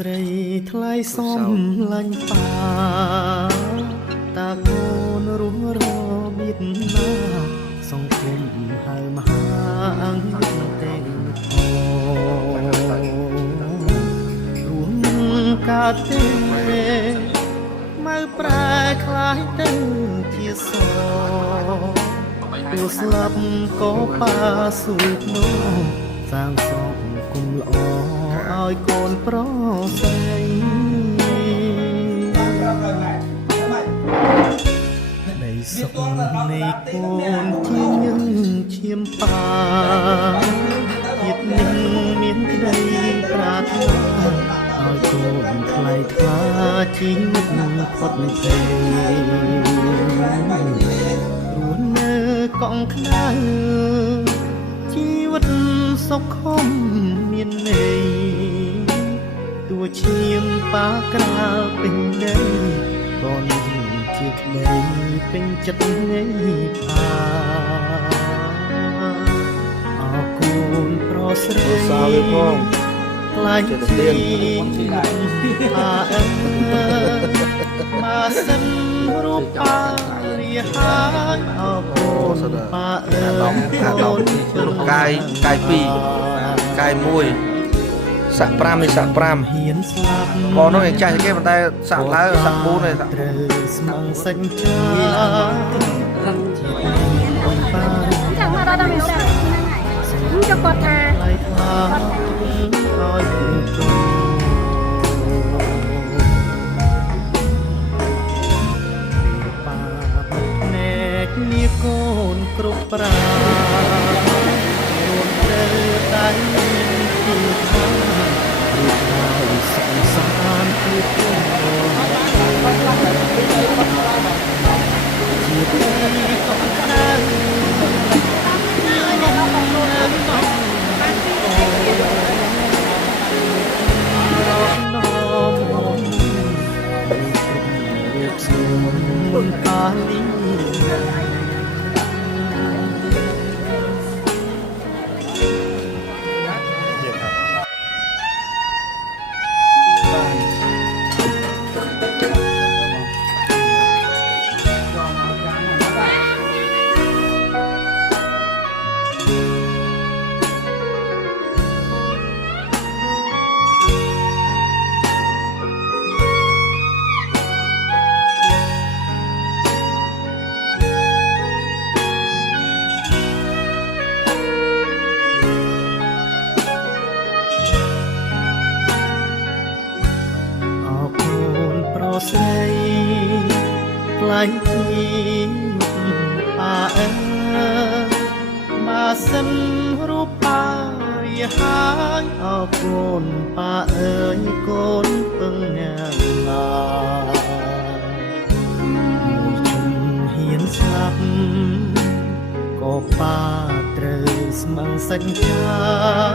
ស្រីថ្លៃសំឡាញ់ប៉ាតាកូនរស់រមានណាសង្គមហើមហាអង្គទាំងរួមកាទេមកប្រែคล้ายទៅជាសទូស្លាប់ក៏ប៉ាស៊ូកនោះសាងសង្គមល្អឲ្យកូនប្រុសស្រីនៃសុខនៃកូនជាញឹងឈាមប៉ាជាតិនឹងមានក្តីប្រាថ្នាឲ្យកូនថ្លៃថ្លាជីវិតផុតភ័យរស់នៅកង់ខ្នើជីវិតសុខមមានន័យតួឈាមប៉ាក្រាលពេញដីក៏នឹងជាក្តីពេញចិត្តនៃប៉ាអរគុណប្រស្រីសាវផងខ្លាចជាប៉ាអើមកសិនរូបប៉ារាហើយអរគុណប៉ាអើកូនកាយ2កាយ1សាក់5នេះសាក់5ហ៊ានស្លាប់បងនោះយ៉ាងចាស់គេប៉ុន្តែសាក់ឡើងសាក់4នេះត្រូវស្មងសញ្ចាចាំមកដល់ដល់មែនទេហ្នឹងហើយគាត់ថាថ្លៃថ្លាឲ្យគូប៉ាភ្នែកញាកូនគ្រប់ប្រារួមទៅដៃទីខាងរូបហើយសង្សារគឺគូជាទីកំណើតកាលីស្រីថ្លៃជាប៉ាអើមកសិនរូបប៉ារាហើយអរគុណប៉ាអើយកូនពឹងណាឡាមួយជុំហ៊ានស្លាប់ក៏ប៉ាត្រូវស្មឹងសញ្ចា